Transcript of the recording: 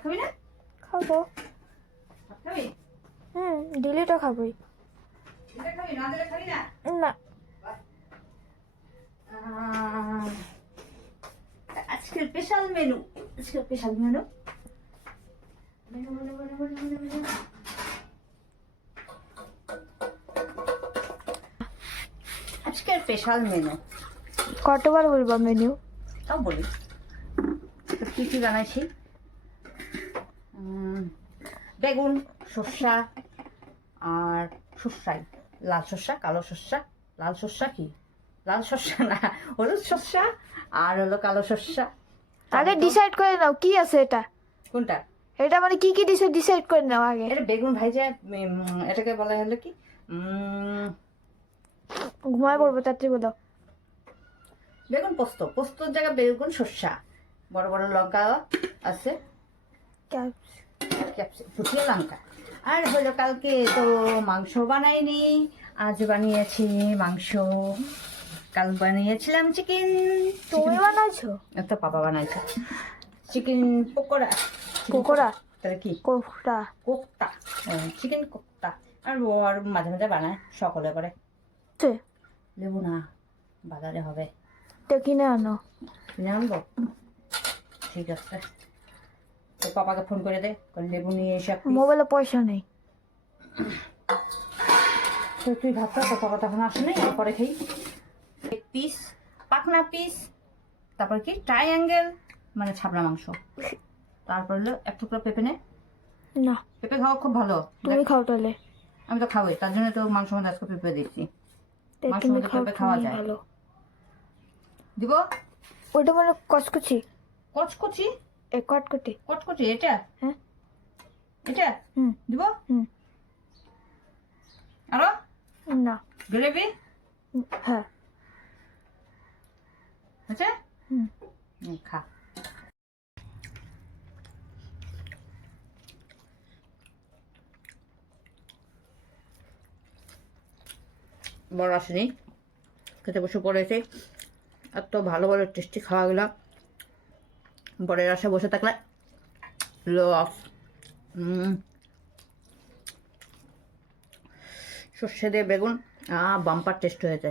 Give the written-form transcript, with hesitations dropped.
খাবি না? খাবো। খাবি? দিলেটা খাবোই। এটা খাবি না? দিলে খাবি না? না। আজকের স্পেশাল মেনু। আজকের special menu. Menu menu menu menu menu menu. আজকের স্পেশাল মেনু। কতবার বলবো মেনু? তাও বলি। তো কি কি বানাইছি? বেগুন, শসা আর শসাই, লাল শসা, কালো শসা। লাল শসা কি? লাল শসা না, হলুদ শসা আর হলো কালো শসা। আগে ডিসাইড করে নাও কি আছে এটা। কোনটা? এটা মানে কি কি দিছে ডিসাইড করে নাও আগে। এটা বেগুন ভাইজা, এটাকে বলা হলো কি? ঘুমায় পড়বো তাড়াতাড়ি বলো। বেগুন পোস্ত। পোস্তর জায়গায় বেগুন শসা, বড় বড় লঙ্কা আছে, শুকনো লঙ্কা। আর হলো কালকে তো মাংস বানাইনি, আজ বানিয়েছি মাংস। কাল বানিয়েছিলাম চিকেন। তুমি বানাইছো? তো পাপা বানাইছে চিকেন পকোড়া। পকোড়া? তাহলে কি? কোফতা। কোফতা, চিকেন কোফতা। আর ও আর মাঝে মাঝে বানায়, সকলে করে। লেবু না, বাজারে হবে। তো কিনে আনো। কিনে আনবো? ঠিক আছে, তো পাপাকে ফোন করে দে, লেবু নিয়ে এসে। মোবাইলে পয়সা নেই। তো তুই ভাবটা, তো পাপা তখন আসে নাই, পরে খাই। পিস, পাকনা পিস, তারপর কি ট্রাইঅ্যাঙ্গেল মানে ছাবড়া মাংস। তারপর হলো এক টুকরা পেঁপে নে। না, পেঁপে খাওয়া খুব ভালো। তুমি খাও তাহলে। আমি তো খাওয়াই, তার জন্য তো মাংস মধ্যে আজকে পেঁপে দিচ্ছি। মাংস তুমি মধ্যে খাও, পেঁপে খাওয়া তুমি যায়। ভালো। দিব? ওটা মানে কচকুচি। কচকচি? কটকটি। কচকচি এটা? হ্যাঁ। এটা? দিব? আরো? না। গ্রেভি? হ্যাঁ। আচ্ছা, খা। বড় আসেনি, খেতে বসে পড়েছে। এত ভালো ভালো টেস্টি খাওয়া গেল, বরের আশায় বসে থাকলে লস। সর্ষে দিয়ে বেগুন বাম্পার টেস্ট হয়েছে।